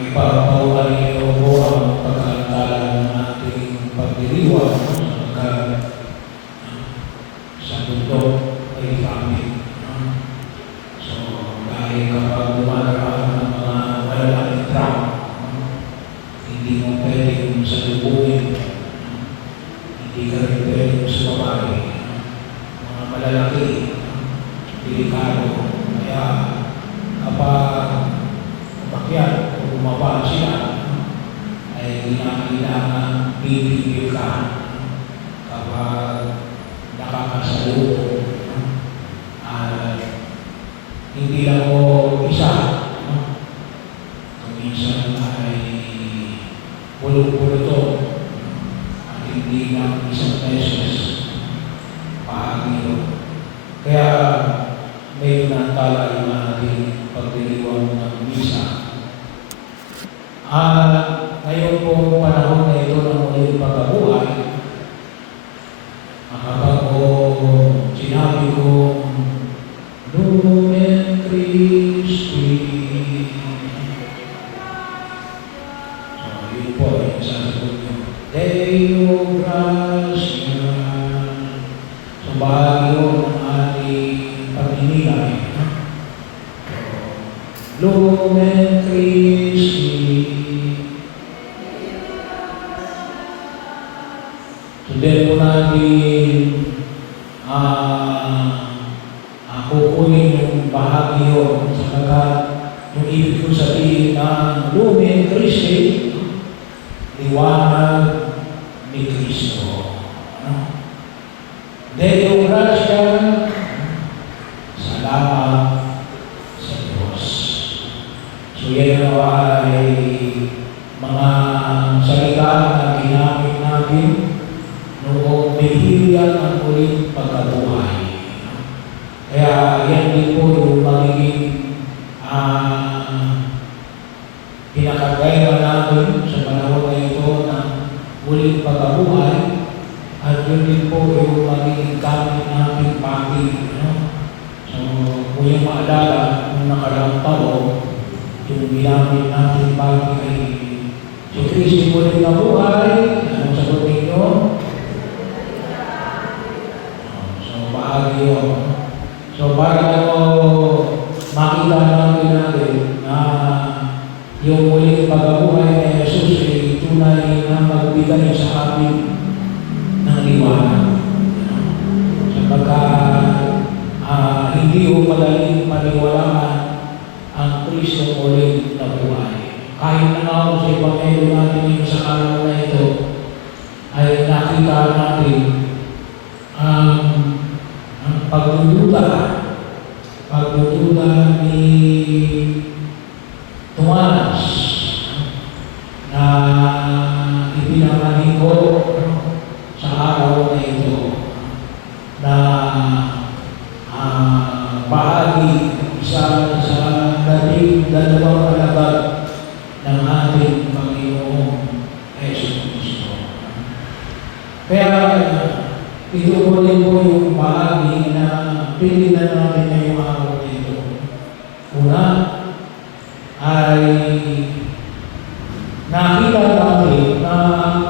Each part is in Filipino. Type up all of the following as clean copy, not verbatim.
ay paupawan niyo po ang pagkakantala ng ating pagdiriwang sapagkat sa bundok ay famine. So, dahil kapag dumaraan ng mga malalaking truck, hindi mo pwedeng salubungin, hindi ka rin pwedeng sumabay. Mga malalaki, delikado. Kaya kapag umakyat o bumaba sila, ay kailangan bibigil ka kapag nakakasalubong. Hindi lang o isa, minsan ay pulong-pulo at hindi lang isang beses pahagi. Kaya may natala yung ating pagdiriwang ng misa. Ngayon po panahon na ito ng muling pagkabuhay, kapag sinabi ko, Lumen Christi. So, yun po yung sasagot nyo. Deo Gracia. So, bahagi yun ng ating pagninilay. Lumen Christi. Sundan po natin kukunin yung bahagi yun sapagkat yung ibig ko sabihin ng Lumen Christi, liwanag ni Kristo. Deo Gracia, salamat sa Diyos. So yan ay mga salita na ginamit natin noong bihiryan ang uling pagkabuhay. Kaya yan din po yung magiging pinakagaya natin sa panahon na ito ng muling pagkabuhay at yun din po yung magiging gamit natin pati. So, kung yung maalala ng nakaraang taon, yung ginamit natin pati ay si Kristi muling nabuhay. Anong sagot ninyo? So, bahagi yun. So, para makita natin na yung muling pagkabuhay ni Jesus ay tunay na magbigay sa atin ng liwanag. Sapagkat hindi ko madaling paniwalaan ang Kristo muling nabuhay. Kahit na ako sa Ebanghelyo natin yung sa araw na ito, ay nakita natin ang pagdududa ni Tomas na ipinamani ko sa araw na ito na bahagi isa sa dalawang alagad ng ating Panginoong Jesucristo. Kaya ito po rin po yung bahagi na pilihan natin ngayong araw nito. Una ay nakita natin na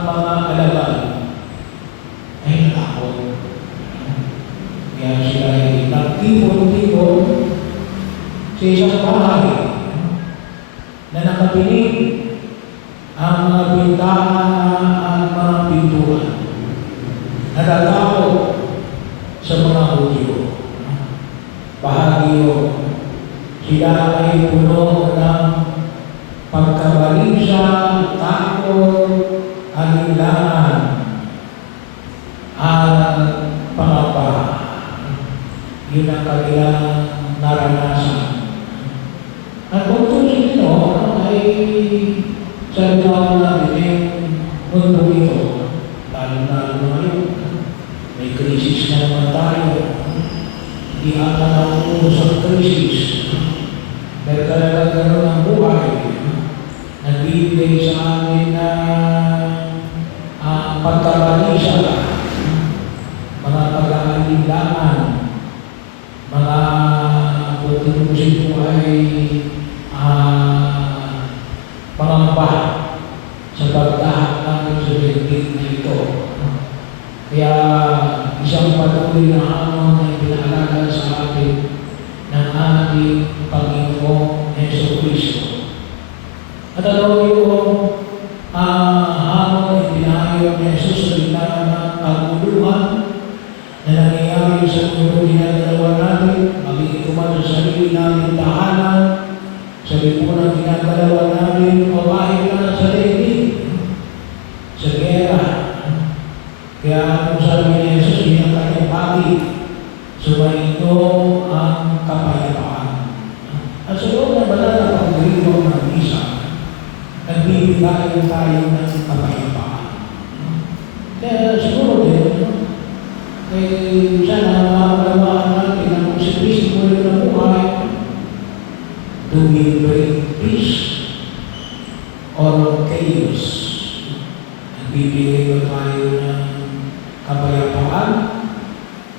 mga alagad ay natakot. Kaya sila ay nagtipon-tipon sa isang bahay na nakapinig ang mga bintana at mga pintuan. Natatakot sa mga Hudyo. Bahagi yun. Sila ay puno ng pagkabalisa, takot, alinlangan, at pangapa. Yun ang kanilang naranasan. At kung tusin nyo, ay sa gawin natin yung mundo ito, lalo-lalo ngayon, may krisis na naman tayo. Hindi ata nakuha sa krisis. Dahil talaga gano'n ang buhay. Nagbibigay sa amin na pagkabalisa, mga pag-aalinlangan, mga putunusin po ay matuloy na hamon na ipinaalala sa atin ng ating Panginoong Jesucristo. At ano yung hamon na ipinahayo ni Jesus sa gitna ng kaguluhan na nangyayari sa mundo ginagalawa natin, magiging kuman sa sarili natin tahanan, sa lipunan ginagalawa natin, o kahit na sa daigdig, sa gera. Kaya kung sabi ni Jesus, yung kanyang pagi, sumainyo ang kapayapaan. At sa loob ng banal na pagdiriwang ng misa, nagbibigay tayo ng kapayapaan. Kaya siguro din, sana makakalamaan natin na kung si Kristo muli na buhay, do we bring peace or chaos? Nagbibigay ba tayo ng kapayapaan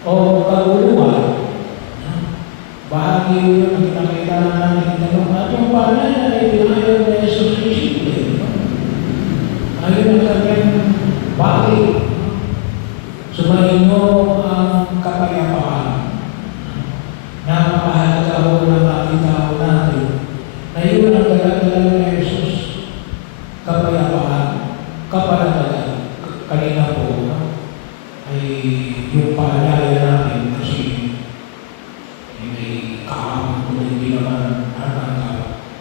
o kaguluhan? Bahagi yun ang kinakailangan natin tanong. At yung panay na ipinahayo na Jesus Cristo, ayun ang kanyang bakit. Sumayin mo ang kapayapaan. Napakahalaga ho ng ating tao natin na yun ang dala-dala ni Jesus. Kapayapaan, kapanatagan. Kanina po ay yung paanyaya natin kasi may kaamang kung hindi naman natanggap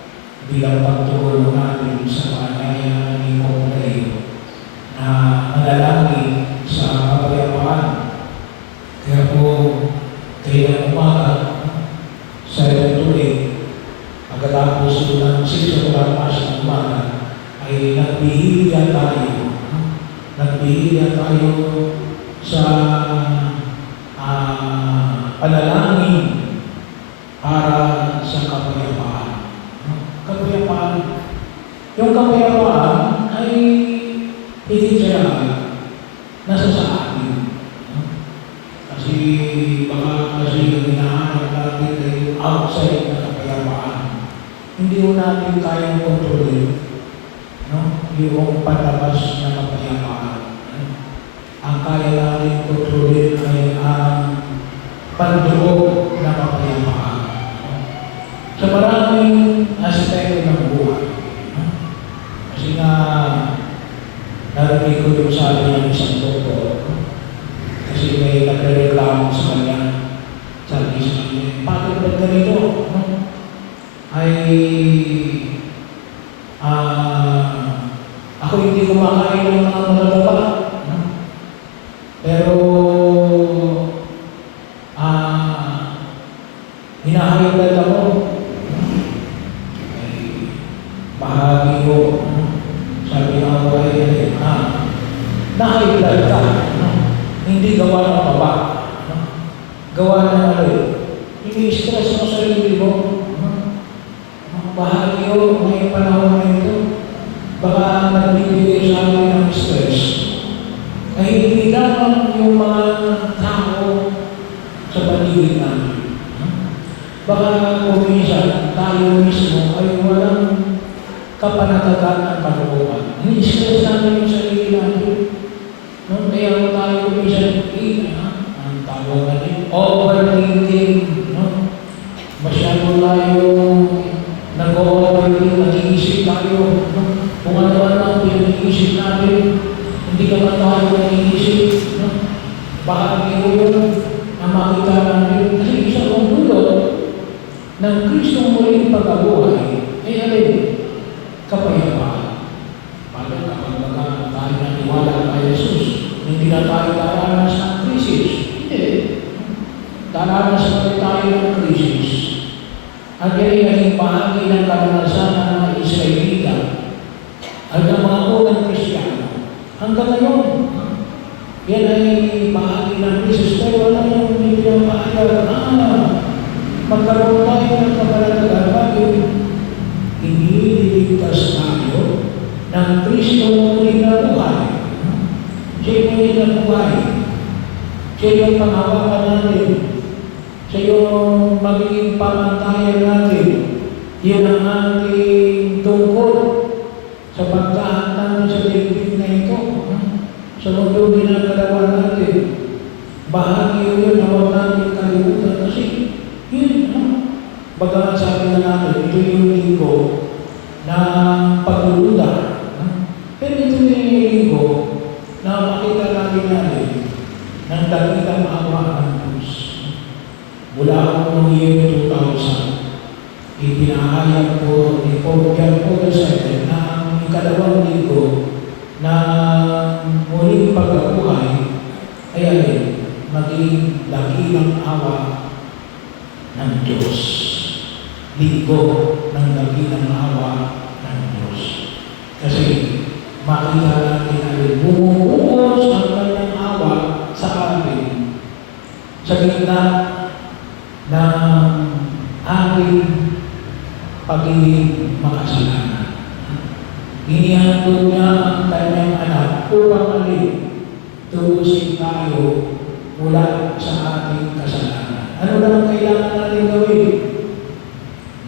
bilang pagtulong natin sa paanyaya ni Pompeo na manalangin sa kapayapaan. Kaya po, kaya umaga sa tuloy, pagkatapos ng 6 o'clock ng umaga, ay nagbihiya tayo. Nagbihiya tayo sa panalangin para sa kapayapaan. Kapayapaan. Yung kapayapaan ay hindi siya nasa sa atin. Kasi baka kasi yung hinahanap natin ay outside na kapayapaan. Hindi mo natin kayang kontrolin, yung patabas na kapayapaan. Ang kaya natin kontrolin ay ang panduog na kapayapaan. Sa maraming aspekto ng buhay. Kasi nga, narinig ko yung sabi ng isang doktor, kasi may nagre-reklamo sa kanya, sabi sa kanya, bakit ba ganito? Ay, ako hindi kumakain ng mga malalaba. Pero, hinahayagad ako. Ay, bahagi ko. Sabi nga ko ay, nahayagad ka. Hindi gawa ng baba. Gawa ng ano. Ini-stress mo sa sarili mo. Bahagi ko, may panahon na ito. Baka nagbibigay sa amin ng stress. Ay hindi lang yung mga tao sa paligid namin. Baka kung minsan tayo mismo ay walang kapanatagan ng kalooban. Ini-stress namin yung sarili natin. Kaya tayo minsan ang tawag natin, overthinking. Masyado tayo nag-overthinking, nag-iisip tayo. Kung ano ang pinag-iisip natin, hindi naman tayo nag-iisip. Bahagi ko yun na makita natin. Kasi isa kong dulot ng Kristong muling pagkabuhay ay alin? Kapayapaan. Bakit kapag tayo naniwala kay Jesus, hindi na tayo daranas ng krisis? Hindi. Daranas na tayo ng krisis. At yan ay naging bahagi ng karanasan ng mga Israelita at ng mga unang Kristiyano. Hanggang ngayon, yan ay bahagi ng krisis. Pero alam mo, hindi ang mahalaga magkaroon tayo ng kapanatagan. Bakit? Iniligtas tayo ng Kristo muling na buhay. Siya muling na buhay. Siya yung panghawakan natin. Siya yung magiging pamantayan natin. Yun ang ating tungkol sa pagkahantan sa daigdig na ito. Sa mundo ginagalawan natin. Bahagi yun natin, ito yung linggo ng pagluluda. Pero ito yung linggo na makita natin ng dakitang awa ng Diyos. Mula ako noong year 2000, ipinahayag ko ni Pope John Paul II na ang ikalawang linggo na muling pagkabuhay ay alin, maging dakilang awa ng Diyos. Linggo ng dakilang awa ng Diyos. Kasi makita natin alin, bumubuhos ang kanyang awa sa atin sa gitna ng ating pagiging makasalanan. Inihandog niya ang kanyang anak upang alin, tubusin tayo mula sa ating kasalanan. Ano na ang kailangan natin gawin?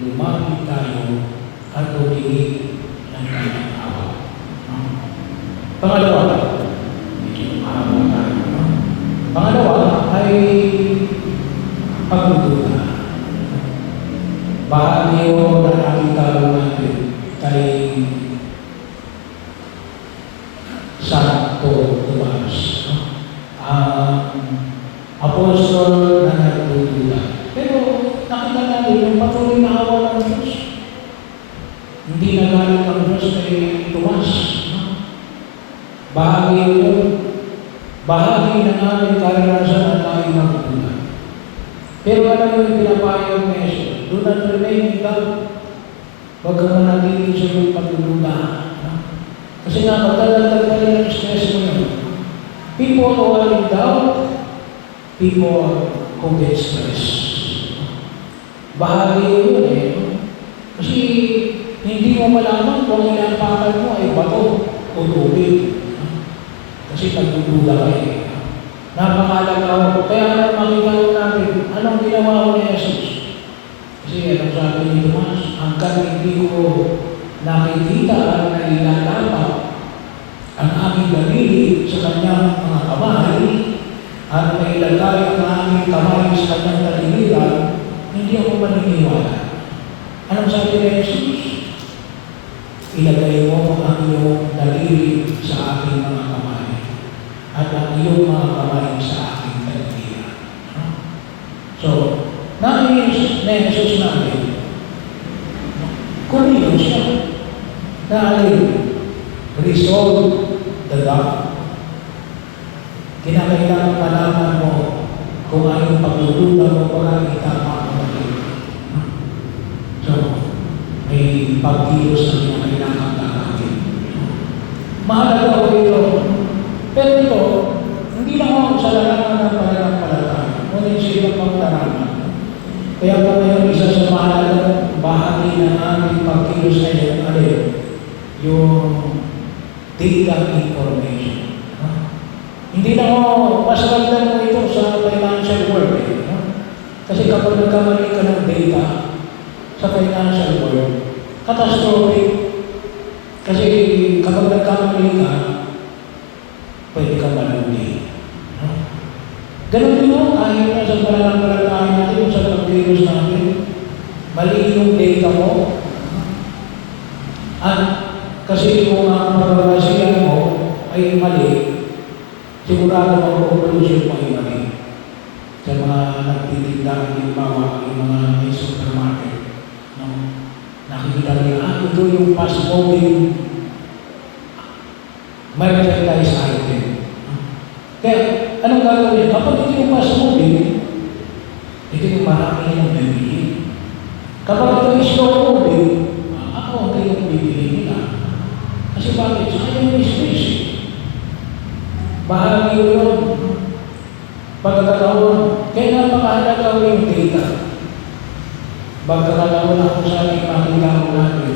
Lumapit tayo at humingi ng kanyang awa. Pangalawa, ay pagdududa. Bahagi o na nakita natin kay Santo Tomas. Apostol na nagdududa. Pero nakita natin yung patuloy na awa ng Diyos. Hindi nagalit ang Diyos kay Tomas. Bahagi yun. Bahagi ng aming karanasan na tayo magdududa. Pero ano yung pinapayo ng Yesus? Do not remain in doubt. Huwag kang manatili sa iyong pagdududa. Kasi nga, magdadagdag pa rin ang stress mo yun. People who are in doubt, people who get stressed. Bahagi yun eh. Kasi hindi mo malaman kung inapakan mo ay bato o tubig. Kasi pagdududa ka eh. Napakalaga. Kaya makita natin, anong ginawa ko ni Jesus? Kasi anong sabi ni Tomas, hanggang hindi ko nakikita at nailalapat ang aking daliri sa kanyang mga kamay at nailagay ang aking kamay sa kanyang daliriran, hindi ako maniniwala. Anong sabi ni Jesus? Ilagay mo ang iyong daliri sa aking mga kamay at ang iyong mga kamay sa aking daliriran. So, nais na Jesus natin, kumilos siya na alin, resolve the doubt. Kinakailangan malaman mo kung anong pagdududa mo para itama ang daliri. So, may pagkilos na kinakailangan natin. Mahalaga ko ito. Pero ito, hindi lang ako sa larangan ng pananampalataya, ngunit sa ibang pang larangan. Kaya po ngayon, isa sa mahalagang bahagi ng aming pagkilos na yun, alin, yung data information. Hindi na ako mas magdan mo ito sa financial world. Kasi kapag nagkamali ka ng data sa financial world, catastrophic. Kasi kapag nagkamali ka, pwede ka malundi. Ganun din mo, kahit na sa pananampalataya natin, sa pagkilos natin, mali yung data mo. At kasi kung ang pagkakasiyan mo ay mali, sigurado ang conclusion mo ay mali. Sa mga nagtitinda, halimbawa, yung mga may supermarket, nakikita nila, ito yung fast-moving merchandise item. Kaya, anong gagawin? Kapag ito yung fast-moving, ito yung marami yung bibili. Kapag ito yung slow-moving, ako ang yung bibili nila. Kasi bakit? Sayang yung space. Bahagi yun. Pagkakataon, kaya napakahalaga yung data. Pagkakataon ako sa ating makikita ko natin,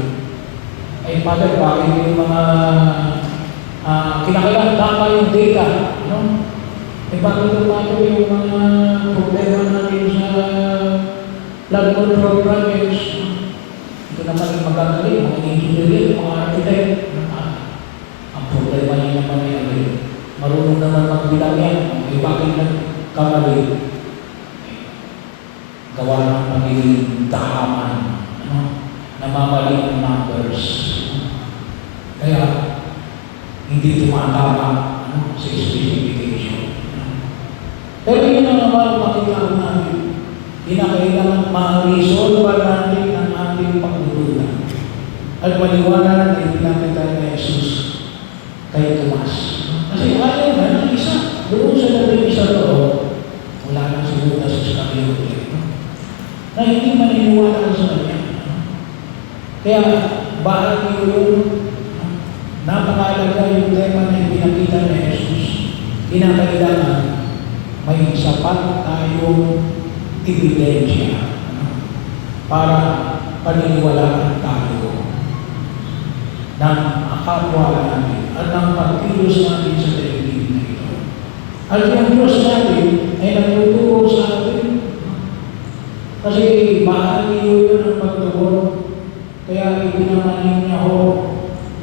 ay Father, bakit yung mga kinakailangan tama yung data, no? Eh bakit yung mga problema natin sa flood control projects? Ito naman yung magagaling, mga engineer, mga architect. Ang problema niya naman ay marunong naman magbilang yan. Eh bakit nagkamali? Gawa ng pagiging kahaman. Ano? Kaya, hindi tumatama sa specification. Pero yun ang naman makikita namin. Kinakailangan ma-resolve natin ang ating pagdududa. At maliwanag na ipinakita ni Jesus kay Tomas. Kasi ayaw na ng isa. Doon sa labing isa doon, wala nang si Judas Iscariote. Na hindi maniniwala sa kanya. Kaya, bahagi yun, napakalaga yung tema na ipinakita ni Jesus. Kinakailangan may sapat tayong ebidensya para paniniwalaan tayo ng kapwa natin at ng pagkilos natin sa daigdig na ito. At yung Diyos natin ay nagtuturo sa atin kasi bahagi yun ang pagtugon. Kaya ipinamanin niya ho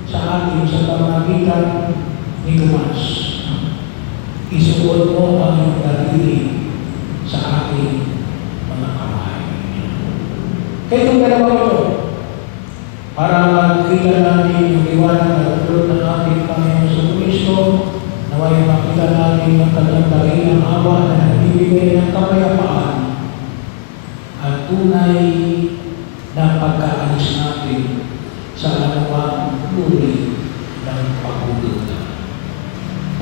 sa atin sa pamagitan ni Tomas. Isuot mo ang iyong daliri sa ating mga kamay. Kaya itong dalawa ito, para makikita natin yung liwanag na tulad ng ating Panginoon sa Kristo, naway makita natin ang kanyang dakilang awa na nagbibigay ng kapayapaan at tunay na pagkaalis natin sa anumang